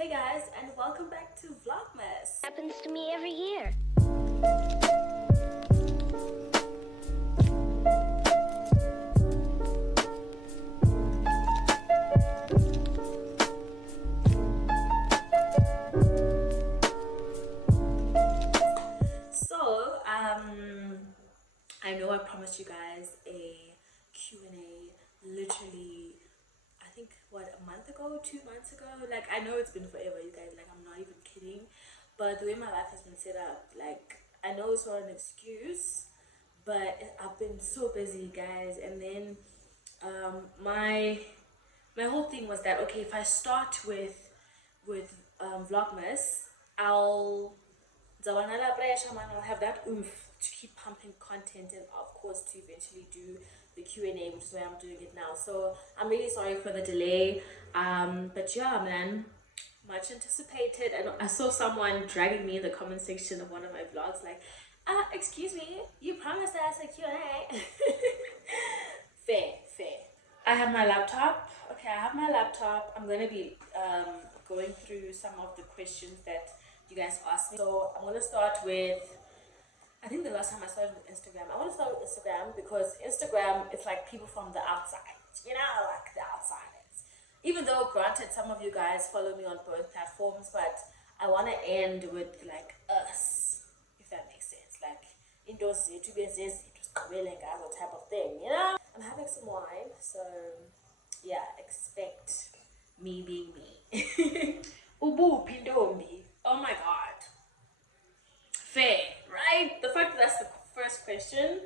Hey guys, and welcome back to Vlogmas. Happens to me every year. So, I know I promised you guys a Q&A literally, I think, what, a month ago, 2 months ago? Like, I know it's been forever, you guys, like, I'm not even kidding. But the way my life has been set up, like, I know it's not an excuse, but I've been so busy, guys. And then my whole thing was that, okay, if I start with Vlogmas, I'll I'll have that oomph to keep pumping content, and of course to eventually do the Q&A, which is why I'm doing it now. So I'm really sorry for the delay, but yeah, man, much anticipated. And I saw someone dragging me in the comment section of one of my vlogs like, excuse me, you promised us a Q&A. Fair. I have my laptop. Okay, I have my laptop. I'm going to be going through some of the questions that you guys asked me. So I'm going to start with, I think the last time I started with Instagram. I want to start with Instagram because Instagram, it's like people from the outside, you know, like the outsiders. Even though, granted, some of you guys follow me on both platforms, but I want to end with like us, if that makes sense. Like, indoors, YouTube is type of thing, you know? I'm having some wine, so yeah, expect me being me. Ubu Pindombi. Oh my god. Fair, right? The fact that that's the first question.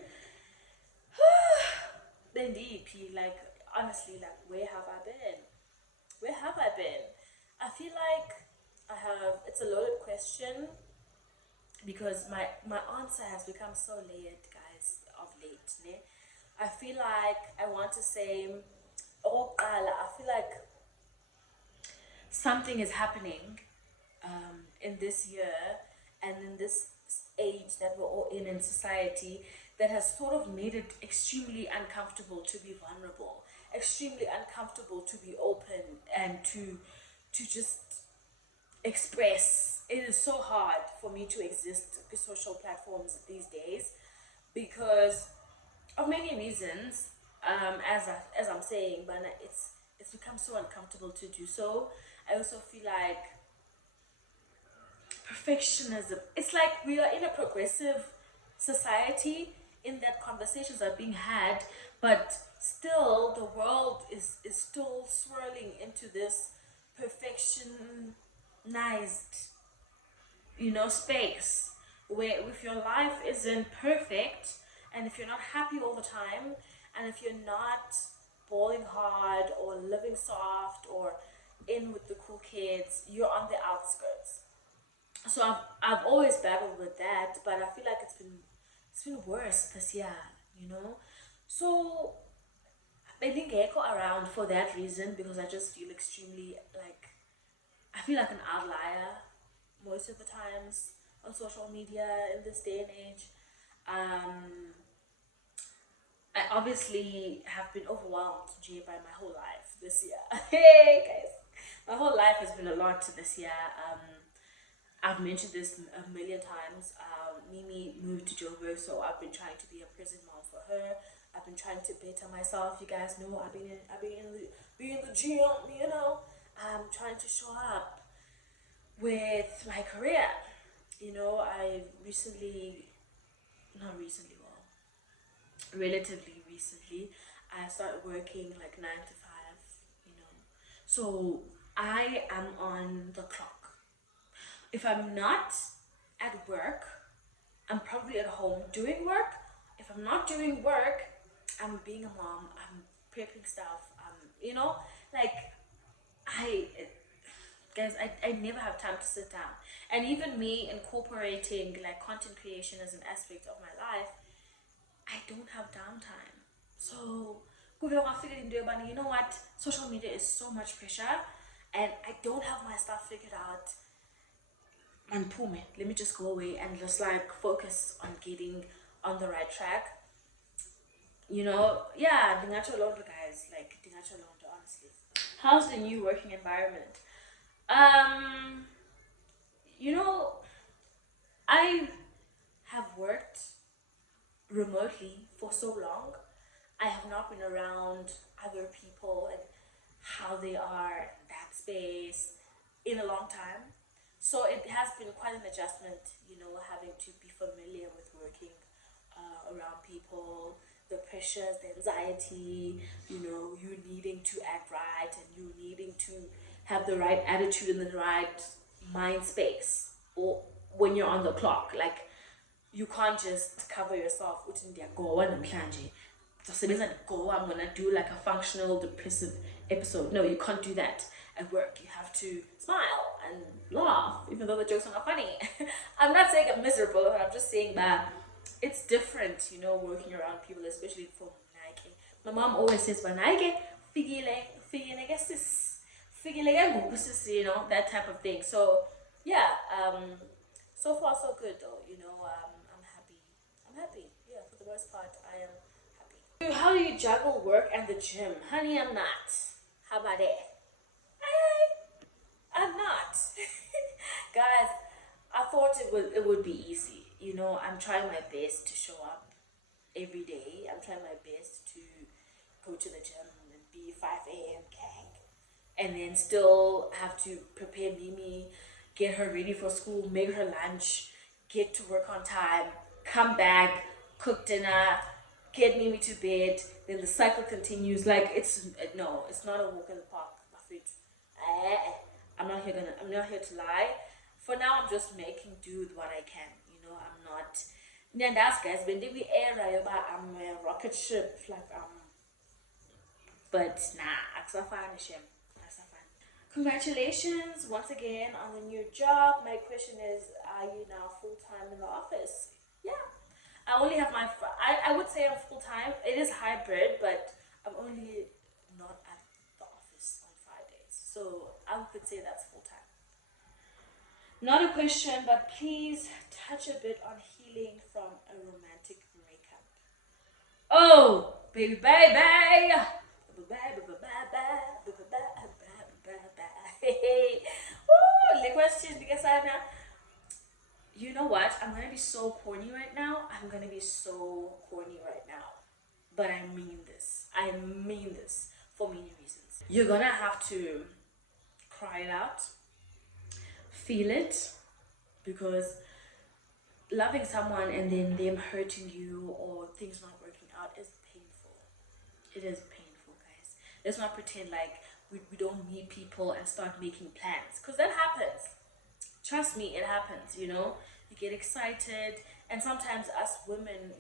Indeed, P, like, honestly, like, where have I been? Where have I been? I feel like it's a loaded question because my answer has become so layered, guys, of late. Ne? I feel like I want to say, oh, I feel like something is happening in this year and in this age that we're all in society that has sort of made it extremely uncomfortable to be vulnerable, extremely uncomfortable to be open and to just express. It is so hard for me to exist on social platforms these days because of many reasons, as I'm saying, but it's become so uncomfortable to do so. I also feel like perfectionism, it's like we are in a progressive society in that conversations are being had, but still the world is still swirling into this perfectionized, space where if your life isn't perfect and if you're not happy all the time and if you're not balling hard or living soft or in with the cool kids, you're on the outskirts. So I've always battled with that, but I feel like it's been worse this year, you know. So I think Gecko around for that reason because I just feel extremely like I feel like an outlier most of the times on social media in this day and age. I obviously have been overwhelmed, Jay, by my whole life this year. Hey guys, my whole life has been a lot this year. I've mentioned this a million times. Mimi moved to Joburg, so I've been trying to be a present mom for her. I've been trying to better myself. You guys know I've been in the gym. I'm trying to show up with my career. I recently, not recently, well, relatively recently, I started working like 9 to 5. So I am on the clock. If I'm not at work, I'm probably at home doing work. If I'm not doing work, I'm being a mom. I'm prepping stuff. Like I, guys, I never have time to sit down. And even me incorporating like content creation as an aspect of my life, I don't have downtime. So, I figured into it, but you know what? Social media is so much pressure, and I don't have my stuff figured out. And pull me. Let me just go away and just like focus on getting on the right track. Dingacho Londo, guys. Like Dingacho Londo, honestly. How's the new working environment? Um, you know, I have worked remotely for so long. I have not been around other people and how they are in that space in a long time. So it has been quite an adjustment, having to be familiar with working around people, the pressures, the anxiety, you needing to act right and you needing to have the right attitude and the right mind space or when you're on the clock. Like you can't just cover yourself uthi ndiyagowa namhlanje ndizosebenza ndigowa, I'm gonna do like a functional depressive episode. No, you can't do that at work. You have to smile and laugh even though the jokes are not funny. I'm not saying I'm miserable, I'm just saying that it's different, working around people, especially for Nike. My mom always says Nike figile sis figile sis, that type of thing. So yeah, so far so good though, I'm happy. I'm happy. Yeah, for the most part, I am happy. How do you juggle work and the gym? Honey, I'm not. How about it? I'm not. Guys, I thought it would be easy. I'm trying my best to show up every day. I'm trying my best to go to the gym and be 5 a.m. gang. And then still have to prepare Mimi, get her ready for school, make her lunch, get to work on time, come back, cook dinner, get Mimi to bed. Then the cycle continues. Like no, it's not a walk in the park, my feet. I'm not here to lie. For now, I'm just making do with what I can. I'm not. Yeah, that's guys. When did we air I'm a rocket ship, like but nah, Aksafan. Congratulations once again on the new job. My question is, are you now full time in the office? Yeah, I only have I would say I'm full time. It is hybrid, but I'm only not at the office on Fridays, so I could say that's full time. Not a question, but please touch a bit on healing from a romantic breakup. Oh, baby, baby. Le question You know what? I'm gonna be so corny right now. I'm gonna be so corny right now. But I mean this. I mean this for many reasons. You're gonna have to cry it out, feel it, because loving someone and then them hurting you or things not working out is painful. It is painful, guys. Let's not pretend like we don't meet people and start making plans, because that happens. Trust me, it happens. You get excited, and sometimes us women,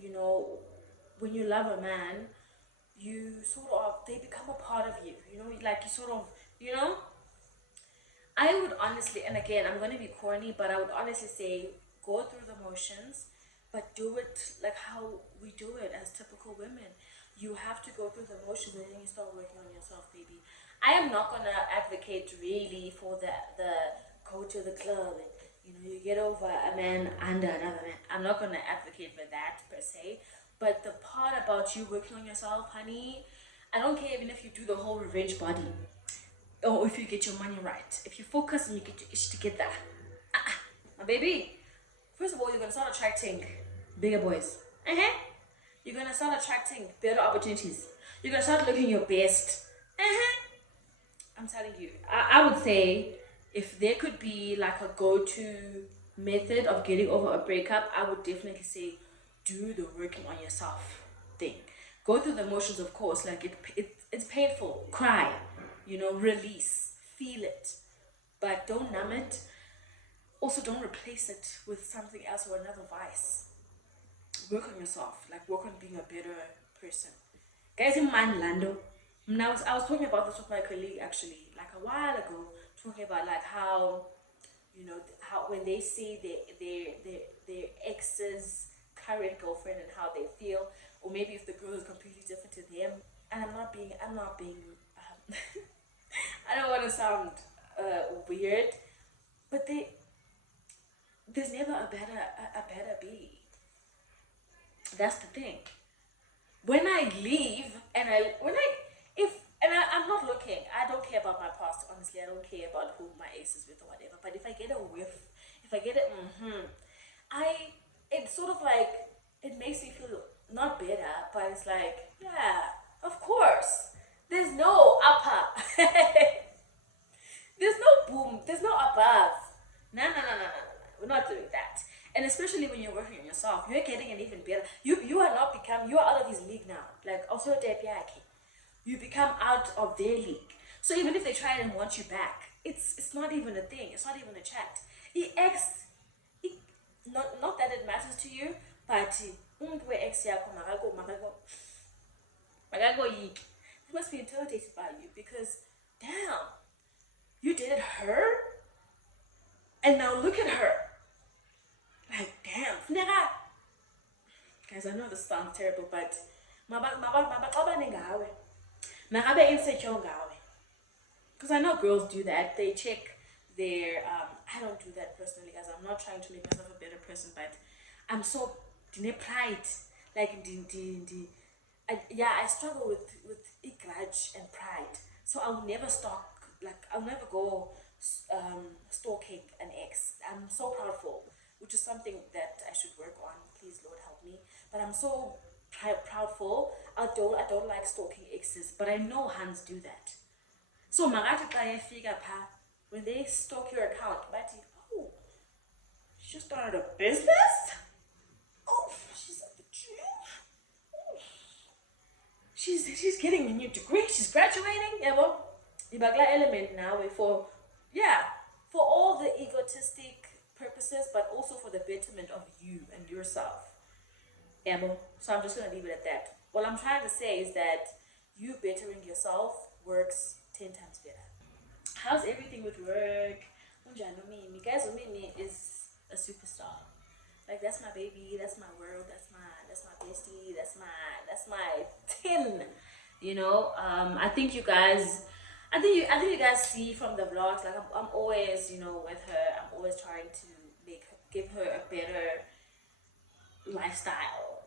when you love a man, you sort of, they become a part of you. Like you sort of, I would honestly, and again, I'm going to be corny, but I would honestly say go through the motions, but do it like how we do it as typical women. You have to go through the motions and then you start working on yourself, baby. I am not going to advocate really for the go to the club and you get over a man under another man. I'm not going to advocate for that per se, but the part about you working on yourself, honey, I don't care even if you do the whole revenge body or if you get your money right, if you focus and you get your ish together, my baby, first of all, you're gonna start attracting bigger boys. You're gonna start attracting better opportunities. You're gonna start looking your best. I'm telling you, I would say if there could be like a go-to method of getting over a breakup, I would definitely say do the working on yourself thing. Go through the emotions, of course. Like it's painful. Cry, release, feel it, but don't numb it. Also, don't replace it with something else or another vice. Work on yourself. Like work on being a better person. Guys, in mind, Lando. I was talking about this with my colleague actually, like a while ago, talking about like how, how when they see their ex's current girlfriend and how they feel, or maybe if the girl is completely different to them. And I'm not being. I don't want to sound weird, but there's never a better be. That's the thing. When I leave and I'm not looking, I don't care about my past, honestly. I don't care about who my faces with or whatever. But if I get a whiff, if I get it, it's sort of like, it makes me feel not better, but it's like, yeah, of course. There's no upper. There's no boom. There's no above. No, no, no, no, no, no. We're not doing that. And especially when you're working on yourself, you're getting it even better. You are not become, you are out of his league now. Like, also, you become out of their league. So even if they try and want you back, it's not even a thing. It's not even a chat. It, not that it matters to you, but he must be intimidated by you because, damn, you dated her, and now look at her. Like, damn, guys, I know this sounds terrible, but insecure. Because I know girls do that. They check their I don't do that personally, guys. I'm not trying to make myself a better person, but I'm so pride. Like I struggle with grudge and pride. So I'll never I'll never go stalking an ex. I'm so proudful, which is something that I should work on. Please, Lord, help me. But I'm so proudful. I don't like stalking exes, but I know Hans do that. So Marati figure pa when they stalk your account, but oh, she just started a business? Oh, she's at the gym. Oh, she's getting a new degree, she's graduating. Yeah, well, ibagla element now for for all the egotistic purposes, but also for the betterment of you and yourself. Yeah, well, so I'm just gonna leave it at that. What I'm trying to say is that you bettering yourself works 10 times better. How's everything with work? Unjani Mimi? Guys, Mimi is a superstar. Like, that's my baby, that's my world, that's my bestie, that's my 10. I think you guys I think you guys see from the vlogs, like I'm always, with her. I'm always trying to give her a better lifestyle.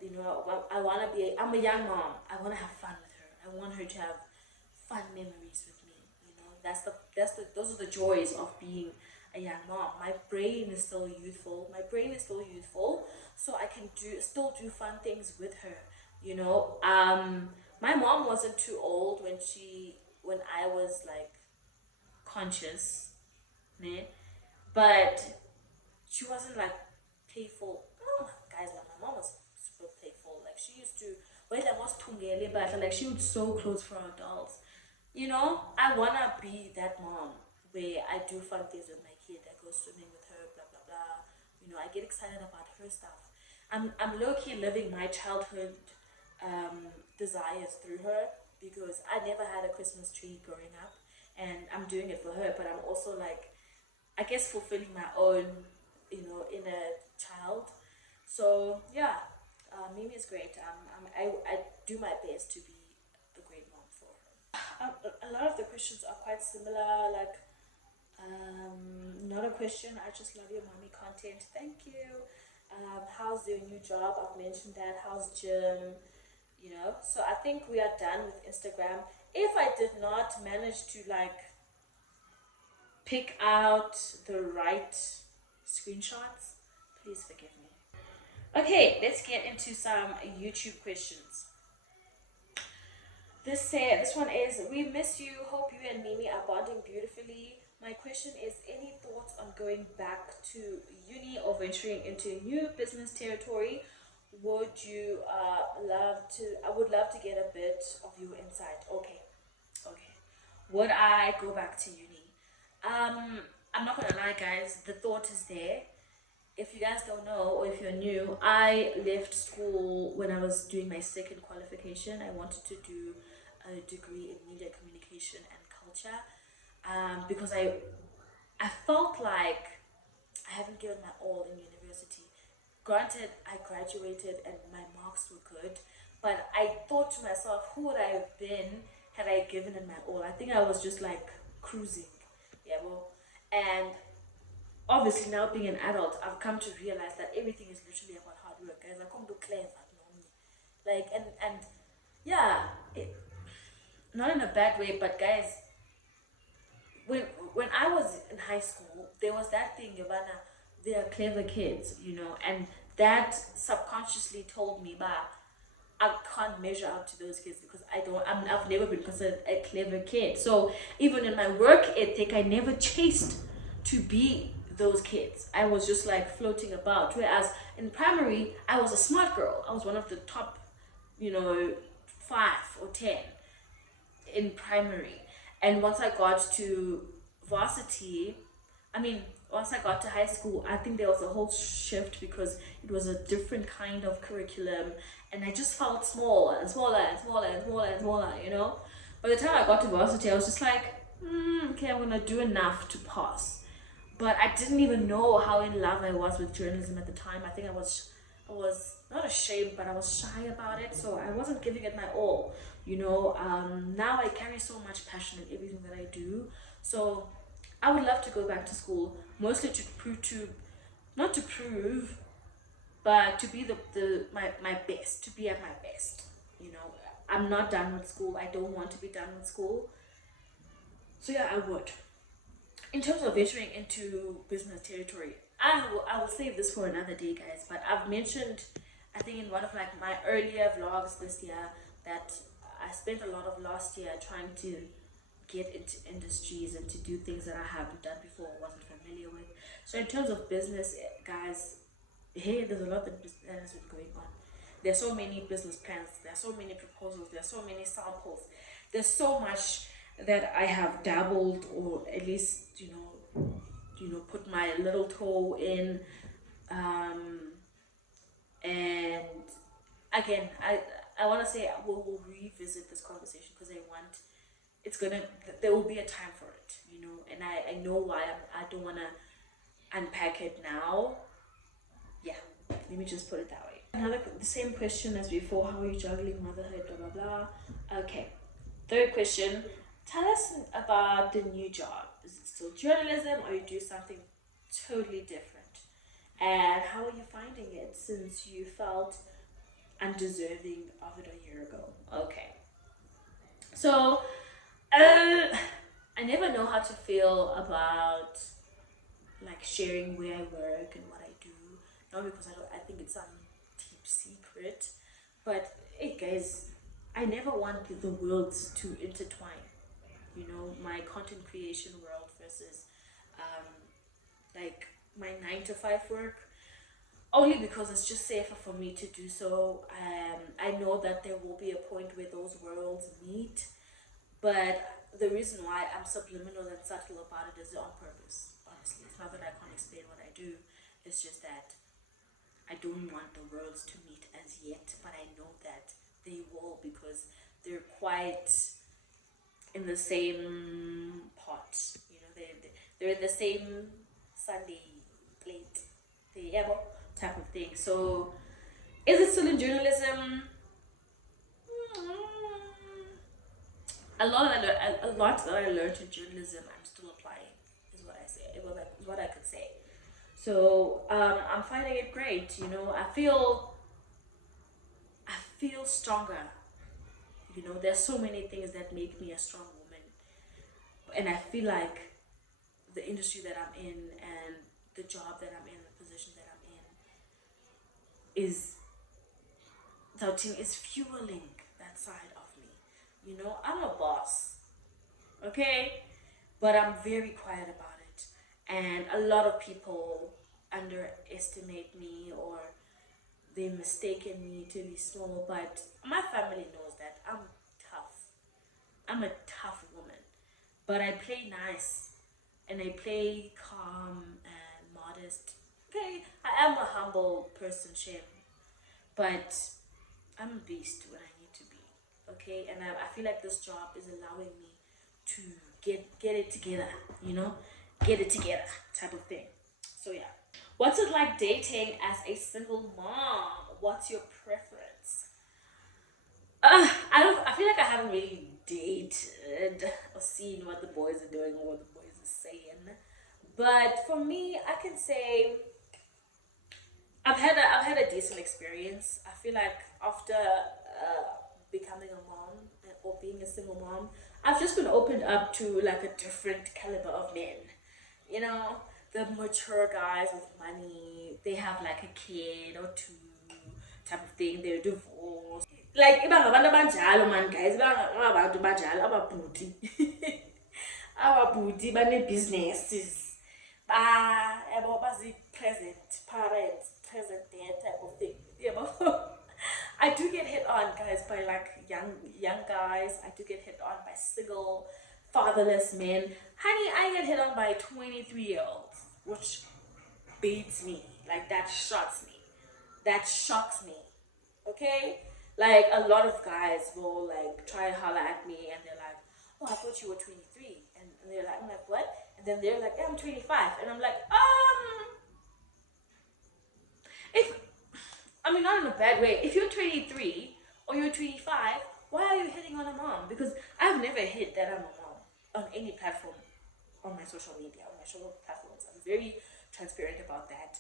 I want to be, I'm a young mom. I want to have fun with her. I want her to have fun memories with me. Those are the joys of being a young mom. My brain is still youthful. So I can still do fun things with her. My mom wasn't too old when I was like conscious, né? But she wasn't like playful. Oh, guys, like my mom was super playful. Like she used to, like she would sew clothes for adults. I wanna be that mom where I do fun things with my kid. I go swimming with her, blah blah blah. I get excited about her stuff. I'm low key living my childhood desires through her because I never had a Christmas tree growing up, and I'm doing it for her. But I'm also like, I guess, fulfilling my own, inner child. So yeah, Mimi is great. I do my best to be a great mom for her. A lot of the questions are quite similar. Like, not a question. I just love your mommy content. Thank you. How's your new job? I've mentioned that. How's gym? So I think we are done with Instagram. If I did not manage to like pick out the right screenshots, please forgive me. Okay, let's get into some YouTube questions. This one is, we miss you. Hope you and Mimi are bonding beautifully. My question is, any thoughts on going back to uni or venturing into new business territory? Would you I would love to get a bit of your insight. Okay. Would I go back to uni? I'm not gonna lie, guys, the thought is there. If you guys don't know, or if you're new, I left school when I was doing my second qualification. I wanted to do a degree in media communication and culture, because I felt like I haven't given my all in university. Granted, I graduated and my marks were good, but I thought to myself, who would I have been had I given it my all? I think I was just like cruising. Yeah, well, and obviously now being an adult, I've come to realize that everything is literally about hard work, guys. I can't do claims like, and yeah, not in a bad way, but guys, when when I was in high school, there was that thing, Yavana, they are clever kids, you know, and that subconsciously told me, bah, I can't measure up to those kids because I've never been considered a clever kid. So even in my work ethic, I never chased to be those kids. I was just like floating about. Whereas in primary, I was a smart girl. I was one of the top, you know, 5 or 10 in primary. And once I got to varsity, I mean, once I got to high school, I think there was a whole shift because it was a different kind of curriculum, and I just felt smaller and smaller and smaller and smaller and smaller, you know. By the time I got to varsity, I was just like, okay, I'm gonna do enough to pass. But I didn't even know how in love I was with journalism at the time. I think I was not ashamed, but I was shy about it, so I wasn't giving it my all. You know, now I carry so much passion in everything that I do. So I would love to go back to school, mostly to prove to, not to prove, but to be my best, to be at my best. You know, I'm not done with school. I don't want to be done with school. So yeah, I would. In terms of venturing into business territory, I will save this for another day, guys. But I've mentioned, I think in one of like my earlier vlogs this year, that I spent a lot of last year trying to get into industries and to do things that I haven't done before or wasn't familiar with. So in terms of business, guys, hey, there's a lot that has been going on. There's so many business plans, there's so many proposals, there's so many samples, there's so much that I have dabbled or at least, put my little toe in. Um, and again, I want to say we'll revisit this conversation because I want, it's gonna, there will be a time for it, you know, and I know why I don't want to unpack it now. Yeah, let me just put it that way. The same question as before: how are you juggling motherhood? Blah blah blah. Okay. Third question: tell us about the new job. Is it still journalism, or you do something totally different? And how are you finding it since you felt undeserving of it a year ago? Okay. So, I never know how to feel about like sharing where I work and what I do. Not because I think it's some deep secret, but hey guys, I never want the worlds to intertwine. You know, my content creation world versus um, like my 9 to 5 work. Only because it's just safer for me to do so. I know that there will be a point where those worlds meet, but the reason why I'm subliminal and subtle about it is on purpose. Honestly, it's not that I can't explain what I do. It's just that I don't want the worlds to meet as yet, but I know that they will because they're quite in the same pot. You know, they're in the same Sunday plate, the type of thing. So, is it still in journalism? Mm, a lot that I learned in journalism, I'm still applying. Is what I say. Is what I could say. So I'm finding it great. You know, I feel stronger. You know, there's so many things that make me a strong woman, and I feel like the industry that I'm in and the job that I'm in, the position that I'm in, is fueling that side of me. You know, I'm a boss, okay, but I'm very quiet about it, and a lot of people underestimate me or they mistaken me to be small. But my family knows that I'm tough. I'm a tough woman, but I play nice and I play calm and modest. Okay, I am a humble person, Shem, but I'm a beast when I need to be. Okay, and I feel like this job is allowing me to get it together. You know, get it together type of thing. So yeah, what's it like dating as a single mom? What's your preference? I don't. I feel like I haven't really dated or seen what the boys are doing or what the boys are saying. But for me, I can say I've had a decent experience. I feel like after becoming a mom or being a single mom, I've just been opened up to like a different caliber of men. You know, the mature guys with money, they have like a kid or two type of thing, they're divorced. Like, abantu abanjalo man guys, abantu banjalo ababhuti. Ababhuti bane-businesses. Yabo bazi-present parents, present dad type of thing. Yabo. I do get hit on, guys, by like young guys. I do get hit on by single, fatherless men. Honey, I get hit on by 23-year-olds, which beats me. Like, that shocks me. That shocks me. Okay? Like, a lot of guys will like try to holler at me and they're like, oh, I thought you were 23. And they're like, I'm like, what? And then they're like, yeah, I'm 25. And I'm like, if I mean, not in a bad way. If you're 23 or you're 25, why are you hitting on a mom? Because I've never hit that I'm a mom on any platform, on my social media, on my social platforms. I'm very transparent about that.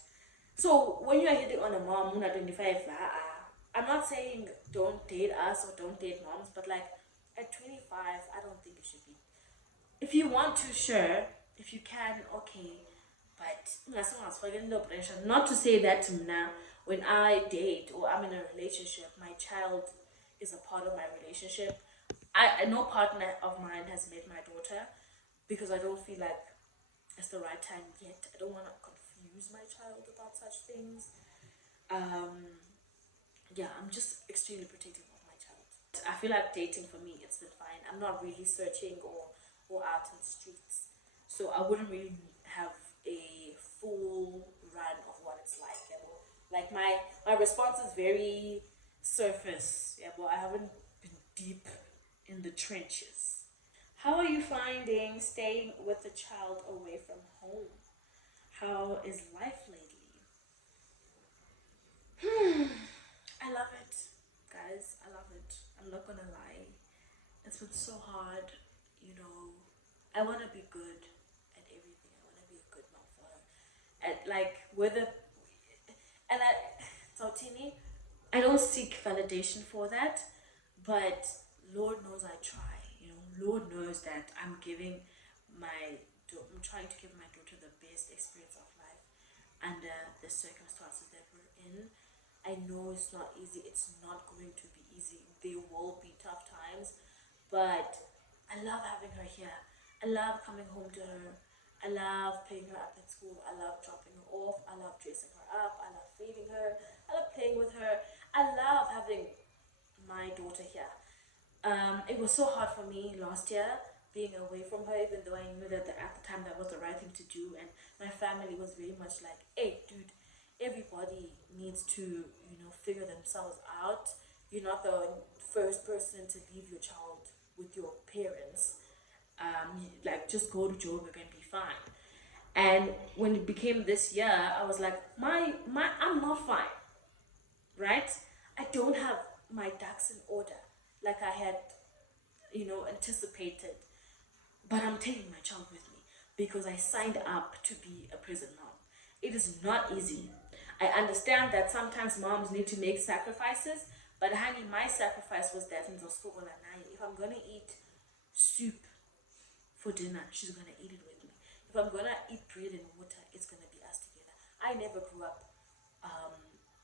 So when you are hitting on a mom who's not 25, I'm not saying don't date us or don't date moms, but like at 25, I don't think it should be. If you want to, sure. If you can, okay. But not to say that now when I date or I'm in a relationship, my child is a part of my relationship. No partner of mine has met my daughter because I don't feel like it's the right time yet. I don't want to confuse my child about such things. Yeah, I'm just extremely protective of my child. I feel like dating for me, it's been fine. I'm not really searching or out in the streets, so I wouldn't really have a full run of what it's like. You know? Like my response is very surface. Yeah, but I haven't been deep in the trenches. How are you finding staying with a child away from home? How is life lately? I love it, guys. I love it. I'm not gonna lie. It's been so hard, you know. I want to be good at everything. I want to be a good mom for her. At like whether, and so Tini, I don't seek validation for that, but Lord knows I try. You know, Lord knows that I'm trying to give my daughter the best experience of life under the circumstances that we're in. I know it's not easy. It's not going to be easy. There will be tough times, but I love having her here. I love coming home to her. I love picking her up at school. I love dropping her off. I love dressing her up. I love feeding her. I love playing with her. I love having my daughter here. It was so hard for me last year being away from her, even though I knew that at the time that was the right thing to do, and my family was very much like, "Hey, dude, everybody needs to, figure themselves out. You're not the first person to leave your child with your parents. Like, just go to Joburg and be fine." And when it became this year, I was like, I'm not fine, right? I don't have my ducks in order like I had, anticipated. But I'm taking my child with me because I signed up to be a prison mom. It is not easy. I understand that sometimes moms need to make sacrifices, but honey, my sacrifice was that in the school if I'm gonna eat soup for dinner, she's gonna eat it with me. If I'm gonna eat bread and water, it's gonna be us together. I never grew up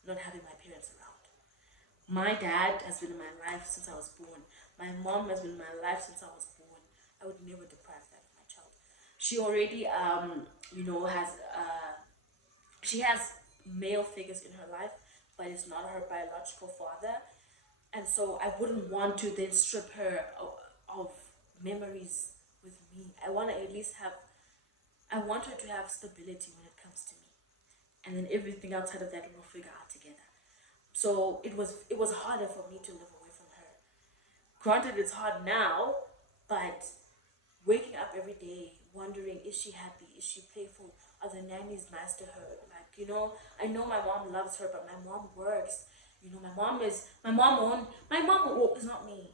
not having my parents around. My dad has been in my life since I was born. My mom has been in my life since I was born. I would never deprive that of my child. She already, has she has male figures in her life, but it's not her biological father, and so I wouldn't want to then strip her of memories with me. I want her to have stability when it comes to me, and then everything outside of that we'll figure out together. So it was harder for me to live away from her. Granted, it's hard now, but waking up every day wondering, is she happy, is she playful, are the nannies nice to her, like, I know my mom loves her, but my mom works. My mom is not me.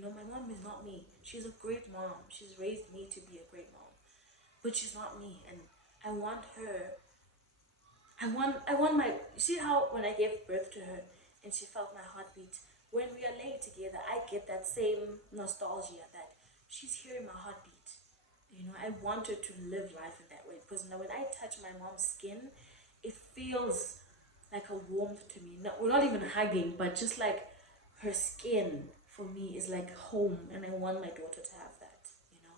My mom is not me. She's a great mom. She's raised me to be a great mom, but she's not me. And I want her. I want my. You see how when I gave birth to her and she felt my heartbeat, when we are laying together, I get that same nostalgia that she's hearing my heartbeat. You know, I want her to live life in that way, because now when I touch my mom's skin, it feels like a warmth to me. No, we're not even hugging, but just like her skin for me is like home, and I want my daughter to have that, you know.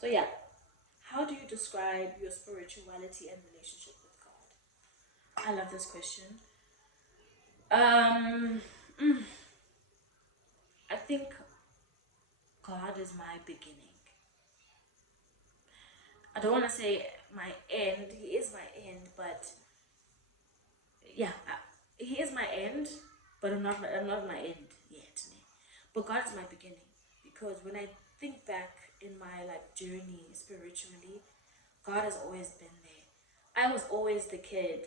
So yeah, how do you describe your spirituality and relationship with God? I love this question. Um, I think God is my beginning. I don't want to say my end. He is my end, but yeah, he is my end, but I'm not my end yet. But God is my beginning, because when I think back in my like journey spiritually, God has always been there. I was always the kid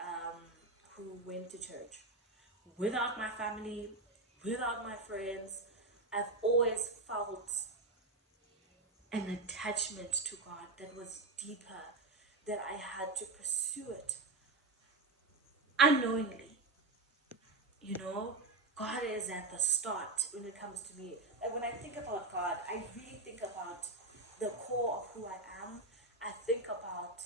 um, who went to church without my family, without my friends. I've always felt an attachment to God that was deeper, that I had to pursue it unknowingly. You know, God is at the start when it comes to me. Like when I think about God, I really think about the core of who I am. I think about,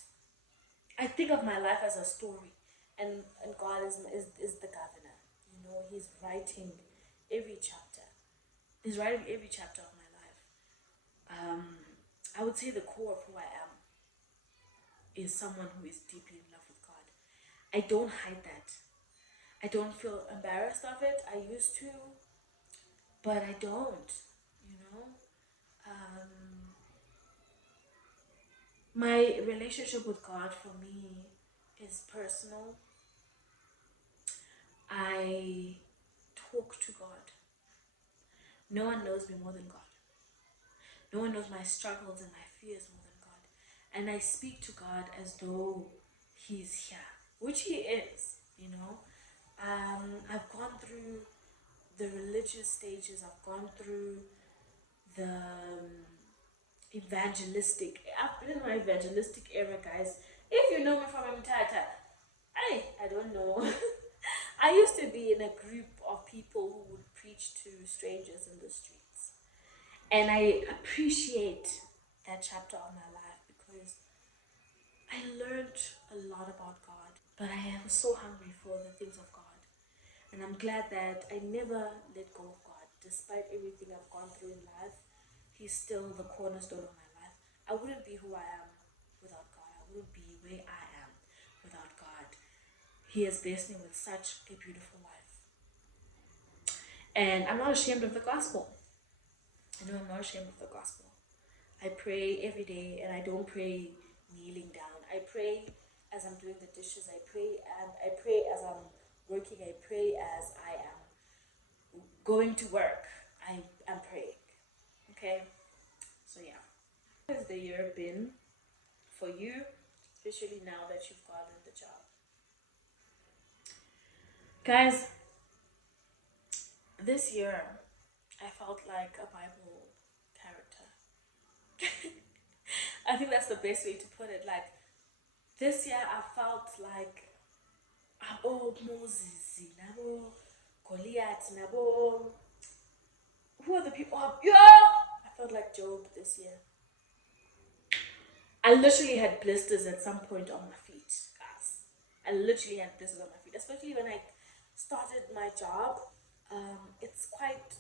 I think of my life as a story, and God is the governor. You know, He's writing every chapter. He's writing every chapter of my life. Um, I would say the core of who I am is someone who is deeply in love with God. I don't hide that. I don't feel embarrassed of it. I used to, but I don't, you know. Um, my relationship with God for me is personal. I talk to God. No one knows me more than God. No one knows my struggles and my fears more than God. And I speak to God as though He's here, which He is, you know. I've gone through the religious stages, I've gone through the evangelistic. I've been in my evangelistic era, guys. If you know me from Anitta, I don't know. I used to be in a group of people who would preach to strangers in the streets, and I appreciate that chapter of my life because I learned a lot about God. But I am so hungry for the things of God, and I'm glad that I never let go of God, despite everything I've gone through in life. He's still the cornerstone of my life. I wouldn't be who I am without God. I wouldn't be where I am without God. He has blessed me with such a beautiful life. And I'm not ashamed of the gospel. I know I'm not ashamed of the gospel. I pray every day, and I don't pray kneeling down. I pray as I'm doing the dishes. I pray as I'm working. I pray as I am going to work. I'm praying. Okay? So yeah. How has the year been for you, especially now that you've gotten the job? Guys, this year I felt like a Bible character. I think that's the best way to put it. Like this year I felt like oh Moses, Nabo, Goliath, Nabo. Who are the people? Oh, yeah! I felt like Job this year. I literally had blisters at some point on my feet, guys. I literally had blisters on my feet, especially when I started my job. It's quite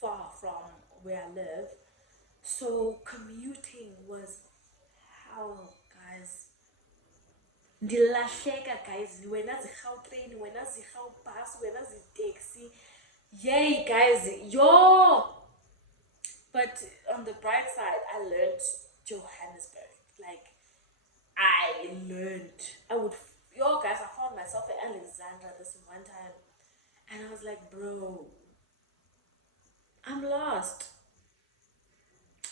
far from where I live, so commuting was hell, guys. Ndilahleka, guys. Wena zigautrain, wena zigaubus, wena zitaxi. Yay, guys. Yo! But on the bright side, I learned Johannesburg. Like, I learned. Yo, guys, I found myself in Alexandra this one time. And I was like, bro, I'm lost.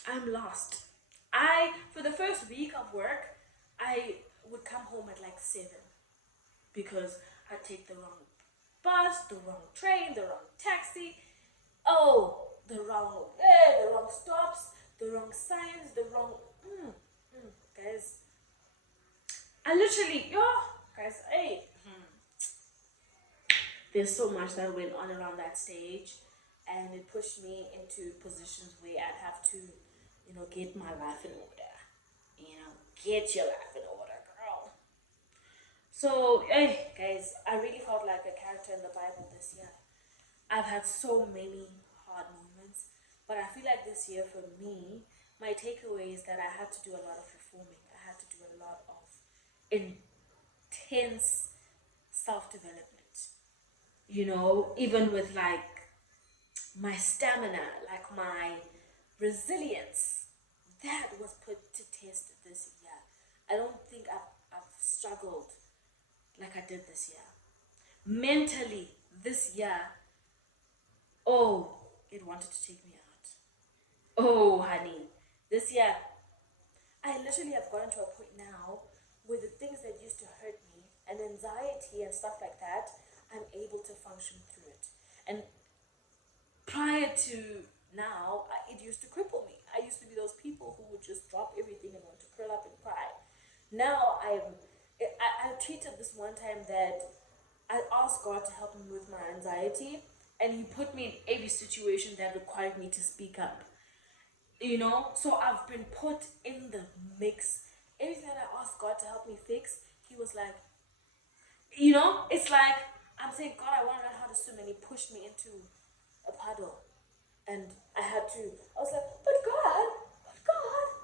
I'm lost. For the first week of work, I would come home at like 7 because I'd take the wrong bus, the wrong train, the wrong taxi. Oh, the wrong stops, the wrong signs, the wrong. Guys, I literally, yo, guys, hey, there's so much that went on around that stage. and it pushed me into positions where I'd have to, get my life in order. Get your life in order, girl. So, hey, guys, I really felt like a character in the Bible this year. I've had so many hard moments, but I feel like this year for me, my takeaway is that I had to do a lot of reforming. I had to do a lot of intense self development. Even with like my stamina, like my resilience, that was put to test this year. I don't think I've struggled like I did this year. Mentally, this year, oh, it wanted to take me out. Oh, honey, this year, I literally have gotten to a point now where the things that used to hurt me and anxiety and stuff like that, I'm able to function through it. And prior to now, it used to cripple me. I used to be those people who would just drop everything and want to curl up and cry. Now I treated this one time that I asked God to help me with my anxiety, and He put me in every situation that required me to speak up. So I've been put in the mix. Everything that I asked God to help me fix, He was like, it's like I'm saying, God, I want to learn how to swim, and He pushed me into a puddle. And I was like, but God,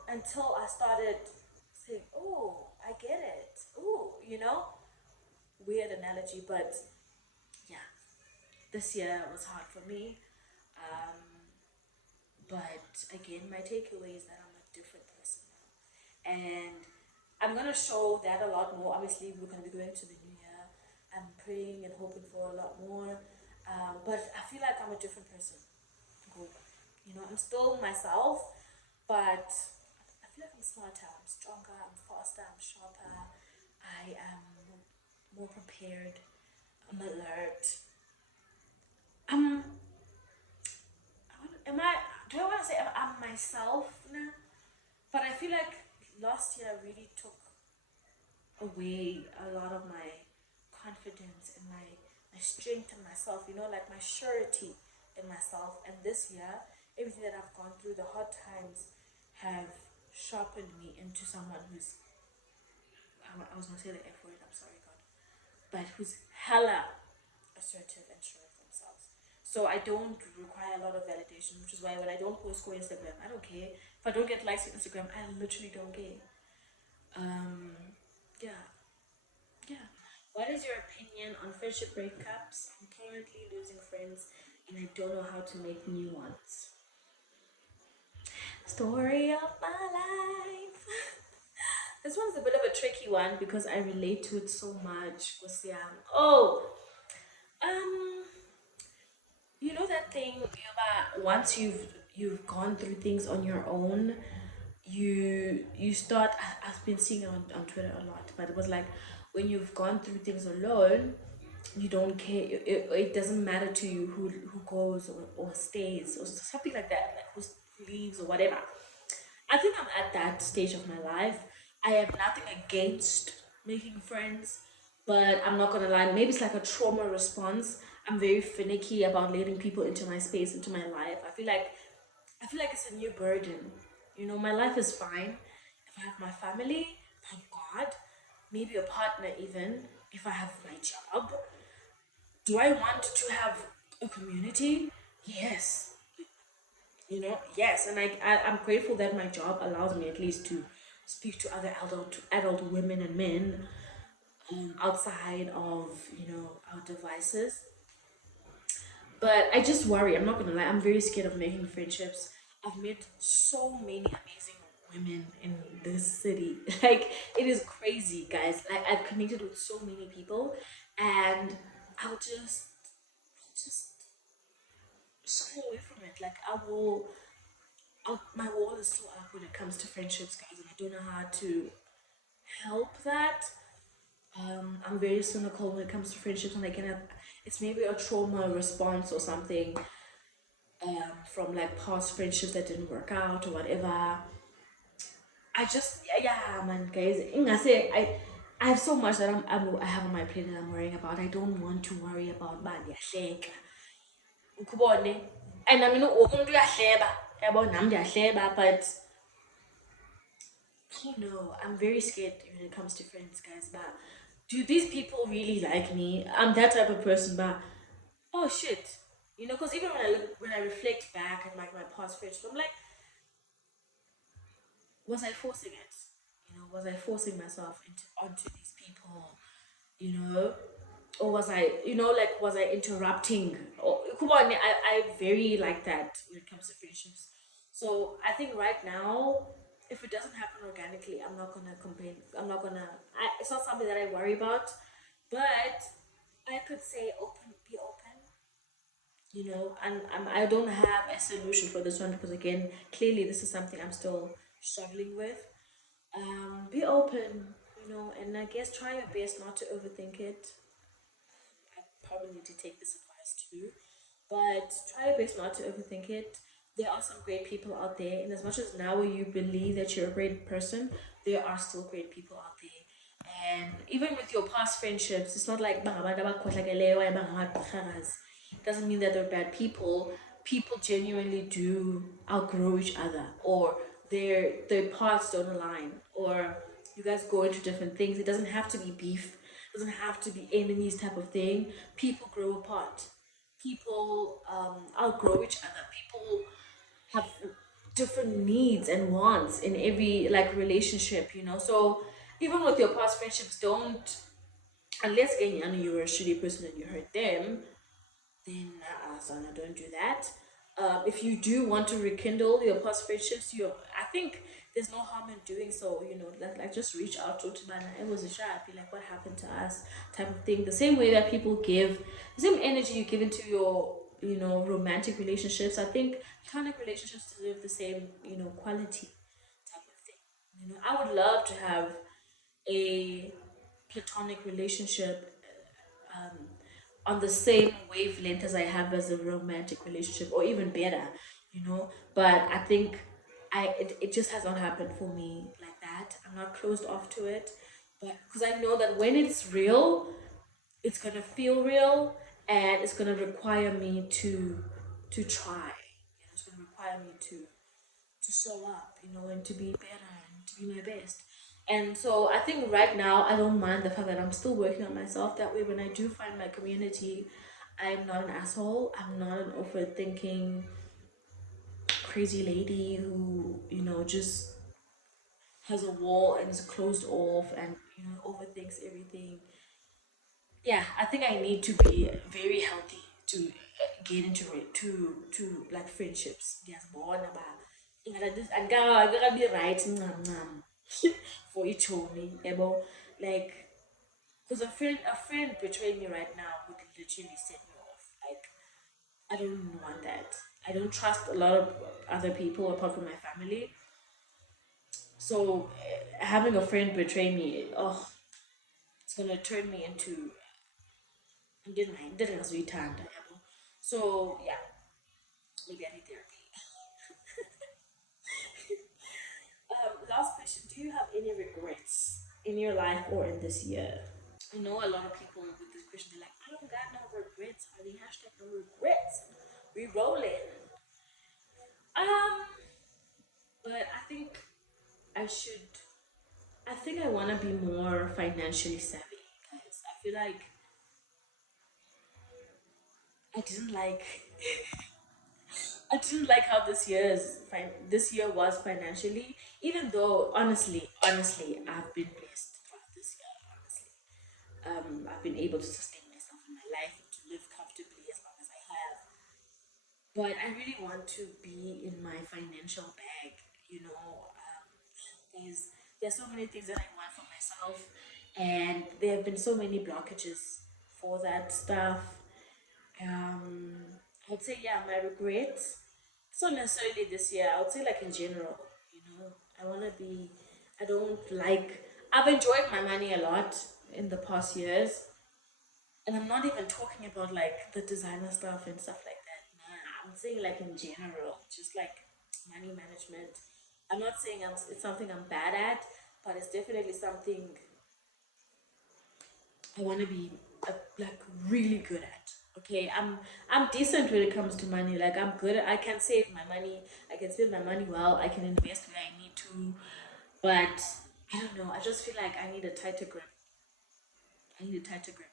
until I started saying, oh, I get it. Oh, weird analogy, but yeah, this year was hard for me. Um, but again, my takeaway is that I'm a different person now. And I'm going to show that a lot more. Obviously, we're going to be going to the new year. I'm praying and hoping for a lot more. But I feel like I'm a different person. I'm still myself, but I feel like I'm smarter, I'm stronger, I'm faster, I'm sharper, I am more prepared, I'm alert. I'm, am I, do I want to say I'm myself now? But I feel like last year really took away a lot of my confidence and my strength in myself, like my surety in myself. And this year, everything that I've gone through, the hard times have sharpened me into someone who's, I was gonna say the F word, I'm sorry, God, but who's hella assertive and sure of themselves. So I don't require a lot of validation, which is why when I don't post on Instagram, I don't care. If I don't get likes on Instagram, I literally don't care. Um, yeah, yeah. What is your opinion on friendship breakups? I'm currently losing friends and I don't know how to make new ones. Story of my life. This one's a bit of a tricky one because I relate to it so much. Oh, um, you know that thing about once you've gone through things on your own, you start. I've been seeing it on Twitter a lot, but it was like when you've gone through things alone, you don't care. It doesn't matter to you who goes or stays or something like that, like who leaves or whatever. I think I'm at that stage of my life. I have nothing against making friends, but I'm not gonna lie, maybe it's like a trauma response. I'm very finicky about letting people into my space, into my life. I feel like it's a new burden. My life is fine. If I have my family, thank God, maybe a partner even, if I have my job. Do I want to have a community? Yes. Yes, and I'm grateful that my job allows me at least to speak to other adult women and men outside of our devices. But I just worry. I'm not gonna lie. I'm very scared of making friendships. I've met so many amazing women in this city. Like it is crazy, guys. I've connected with so many people, and I'll just shy away from it. Like my wall is so up when it comes to friendships, guys, and I don't know how to help that. I'm very cynical when it comes to friendships, and it's maybe a trauma response or something from like past friendships that didn't work out or whatever. Yeah, man, guys. I have so much that I have on my plate that I'm worrying about. I don't want to worry about bad. Yeah, ukubone. And I mean, umuntu uyahleba, yabo nami ndiyahleba, but I don't know. I'm very scared when it comes to friends, guys. But do these people really like me? I'm that type of person, but oh shit, because even when I reflect back at my past friendships, I'm like, was I forcing it? Was I forcing myself onto these people? Or was I, like, was I interrupting? Or come on, I very like that when it comes to friendships. So I think right now, if it doesn't happen organically, I'm not gonna complain. I'm not gonna. It's not something that I worry about, but I could say be open. And I don't have a solution for this one because again, clearly this is something I'm still struggling with. Be open, and I guess try your best not to overthink it. I probably need to take this advice too. But try your best not to overthink it. There are some great people out there, and as much as now you believe that you're a great person, there are still great people out there. And even with your past friendships, it's not like "Bangabantu abakhohlakeleyo, okanye bangamaqhagas." It doesn't mean that they're bad people. People genuinely do outgrow each other, or their paths don't align, or you guys go into different things. It doesn't have to be beef. It doesn't have to be enemies type of thing. People grow apart. People outgrow each other. People have different needs and wants in every like relationship. So even with your past friendships, don't, unless again you know you're a shitty person and you hurt them, then Sana, don't do that. If you do want to rekindle your past friendships, I think there's no harm in doing so. Like just reach out to Tibana. It was a shy. Be like, what happened to us, type of thing. The same way that people give the same energy you give into your romantic relationships. I think platonic relationships deserve the same quality type of thing. I would love to have a platonic relationship on the same wavelength as I have as a romantic relationship, or even better, But I think it just has not happened for me like that. I'm not closed off to it, but because I know that when it's real, it's gonna feel real, and it's gonna require me to try. It's gonna require me to show up, and to be better and to be my best. And so I think right now I don't mind the fact that I'm still working on myself. That way, when I do find my community, I'm not an asshole. I'm not an overthinking crazy lady who just has a wall and is closed off and overthinks everything. Yeah, I think I need to be very healthy to get into it, to like friendships. Yes, born about. I gotta be right for each homie, like, because a friend betraying me right now would literally set me off. Like, I don't want that. I don't trust a lot of other people apart from my family. So having a friend betray me, oh, it's gonna turn me into ngizuyithanda yabo. So yeah, maybe I need therapy. Last question: do you have any regrets in your life or in this year? I know a lot of people with this question, they're like, I don't got no regrets, honey. Hashtag no regrets. We rolling. Um, but I think I should. I think I want to be more financially savvy, guys. I feel like I didn't like. I didn't like how this year was financially. Even though, honestly, I've been blessed throughout this year. Honestly, I've been able to sustain myself in my life and to live comfortably as long as I have. But I really want to be in my financial bag. There's there's so many things that I want for myself, and there have been so many blockages for that stuff. Um, I would say, yeah, my regrets. It's not necessarily this year. I would say like in general. I want to be. I don't like. I've enjoyed my money a lot in the past years, and I'm not even talking about like the designer stuff and stuff like that. Nah, I'm saying like in general, just like money management. I'm not saying it's something I'm bad at, but it's definitely something I want to be like really good at. Okay, I'm decent when it comes to money. Like I'm good. I can save my money. I can spend my money well. I can invest where I need to. But I don't know. I just feel like I need a tighter grip. I need a tighter grip.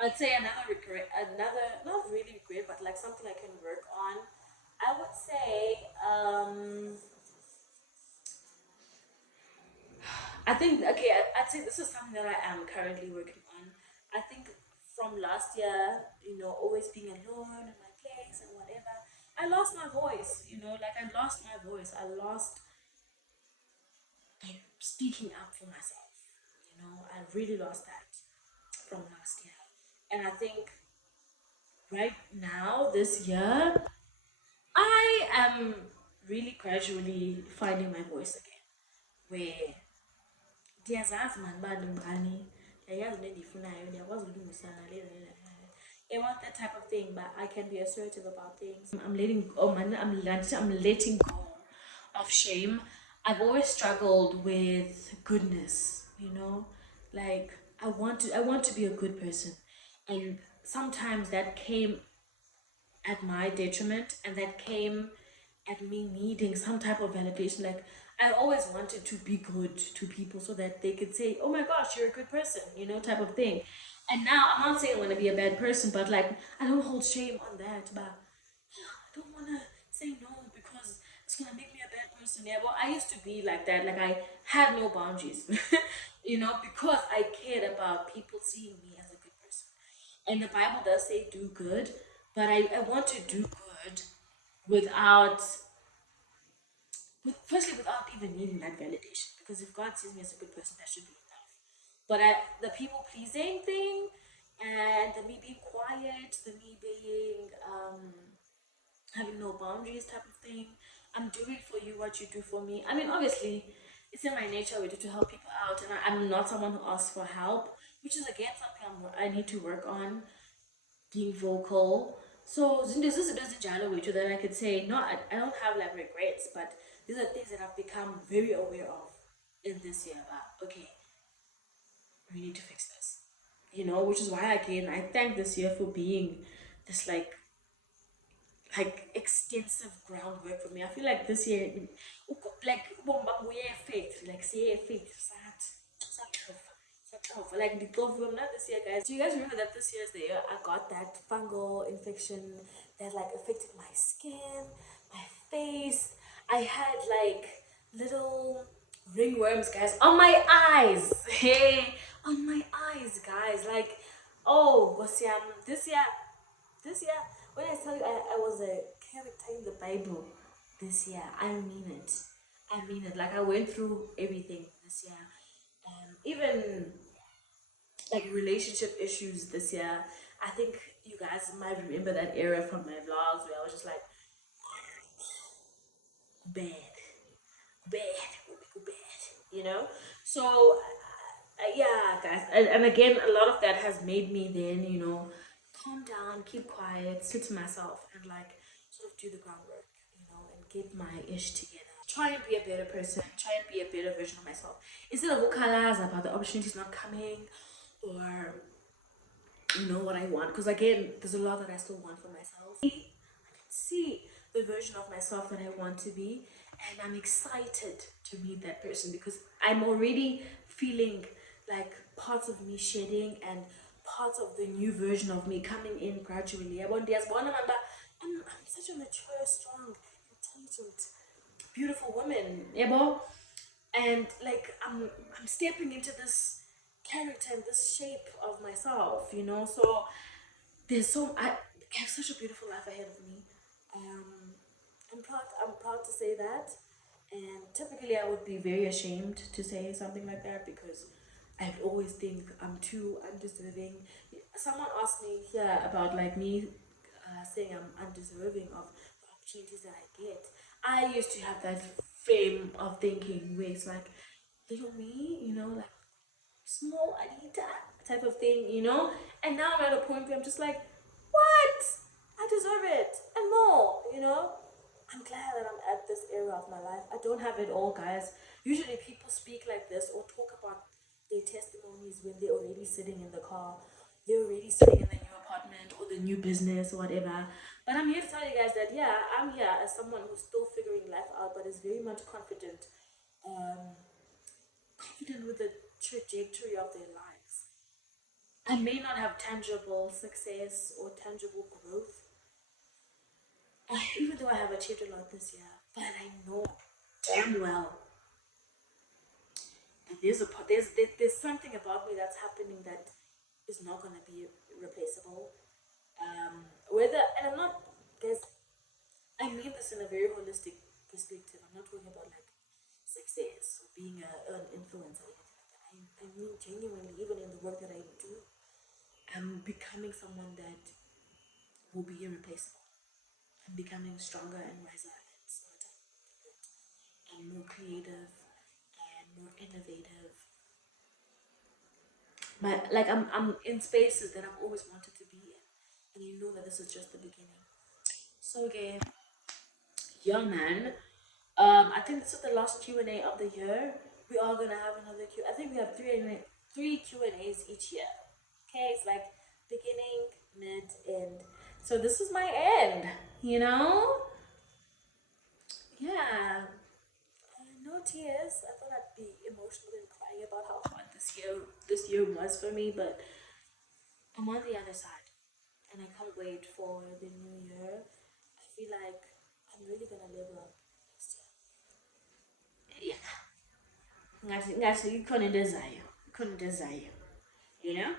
I'd say another regret, another not really regret, but like something I can work on. I would say, I think okay, I'd say this is something that I am currently working on. I think from last year, always being alone in my place and whatever, I lost my voice. Like I lost my voice. I lost like speaking up for myself. I really lost that from last year, and I think right now this year I am really gradually finding my voice again. Where ndiyazazi mani uba ndingubani, ndiyayazi into endiyifunayo, ndiyakwazi ukulungisana I want that type of thing, but I can be assertive about things. I'm letting oh man, I'm letting go of shame. I've always struggled with goodness, like I want to be a good person, and sometimes that came at my detriment, and that came at me needing some type of validation. Like I always wanted to be good to people so that they could say, oh my gosh, you're a good person, type of thing. And now I'm not saying I'm going to be a bad person, but like I don't hold shame on that. But I don't want to say no because it's going to make me a bad person. Yeah, well, I used to be like that. Like I had no boundaries, because I cared about people seeing me as a good person. And the Bible does say do good, but I want to do good without, firstly, without even needing that validation. Because if God sees me as a good person, that should be enough. But the people pleasing thing, and the me being quiet, the me being having no boundaries type of thing. I'm doing for you what you do for me. I mean, obviously, it's in my nature already to help people out, and I'm not someone who asks for help, which is again something I need to work on, being vocal. So this is a way to that I could say no. I don't have like regrets, but these are things that I've become very aware of in this year. But okay, we need to fix this. Which is why again I thank this year for being this like extensive groundwork for me. I feel like this year, like faith, like say faith, like the government not this year, guys. Do you guys remember that this year's the year I got that fungal infection that like affected my skin, my face? I had like little ringworms, guys, on my eyes. Hey, on my eyes, guys. Like, oh, this year, when I tell you I was a character in the Bible this year, I mean it. I mean it. Like I went through everything this year. Even like relationship issues this year. I think you guys might remember that era from my vlogs where I was just like bad, bad, bad, So yeah, guys, and again, a lot of that has made me then, calm down, keep quiet, sit to myself, and like sort of do the groundwork, and get my ish together. Try and be a better person. Try and be a better version of myself instead of vocalize about the opportunities not coming, or what I want. Because again, there's a lot that I still want for myself. I can see the version of myself that I want to be, and I'm excited to meet that person because I'm already feeling like parts of me shedding and parts of the new version of me coming in gradually. I'm such a mature, strong, intelligent, beautiful woman, yeah, and like I'm stepping into this character and this shape of myself, so I have such a beautiful life ahead of me. um I'm proud to say that, and typically I would be very ashamed to say something like that because I always think I'm too undeserving. Someone asked me here about like me saying I'm undeserving of the opportunities that I get. I used to have that frame of thinking where it's like little me, like small Anitta type of thing, And now I'm at a point where I'm just like, what? I deserve it and more. I'm glad that I'm at this era of my life. I don't have it all, guys. Usually people speak like this or talk about their testimonies when they're already sitting in the car. They're already sitting in the new apartment. apartment or the new business or whatever. But I'm here to tell you guys that yeah, I'm here as someone who's still figuring life out, but is very much confident, um, confident with the trajectory of their lives. I may not have tangible success or tangible growth, even though I have achieved a lot this year, but I know damn well that there's something about me that's happening that is not gonna be replaceable. Whether and I'm not guys, I mean this in a very holistic perspective. I'm not talking about like success or being an influencer or anything like that. I mean genuinely, even in the work that I do, I'm becoming someone that will be irreplaceable. I'm becoming stronger and wiser and smarter and more creative and more innovative. I'm in spaces that I've always wanted to be in, and you know that this is just the beginning. So again, young man, I think this is the last Q&A of the year. We are gonna have another Q. I think we have three Q&As each year. Okay, it's like beginning, mid, end. So this is my end. You know? Yeah. No tears. I thought I'd be emotional and crying about how hard this year was for me, but I'm on the other side, and I can't wait for the new year. I feel like I'm really gonna level up next year. Yeah, you couldn't desire, you know.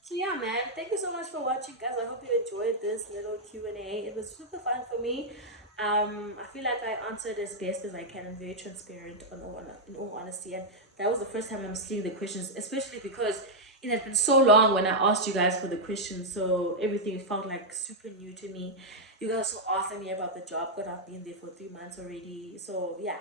So yeah, man, thank you so much for watching, guys. I hope you enjoyed this little Q&A. It was super fun for me. I feel like I answered as best as I can and very transparent in all honesty. And that was the first time I'm seeing the questions, especially because it had been so long when I asked you guys for the questions. So everything felt like super new to me. You guys also asking me about the job, because I've been there for 3 months already. So yeah.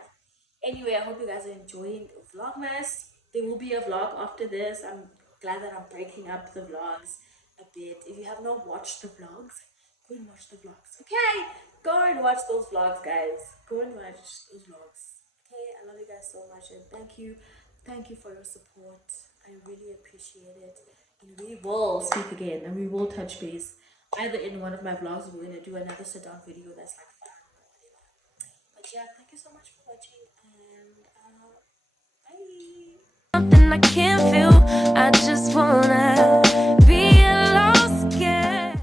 Anyway, I hope you guys are enjoying Vlogmas. There will be a vlog after this. I'm glad that I'm breaking up the vlogs a bit. If you have not watched the vlogs, go and watch the vlogs. Okay, go and watch those vlogs, guys. Go and watch those vlogs. Okay, I love you guys so much and thank you for your support. I really appreciate it. And we will speak again and we will touch base. Either in one of my vlogs, we're gonna do another sit down video that's like fun or whatever. But yeah, thank you so much for watching and bye. Something I can't feel. I just wanna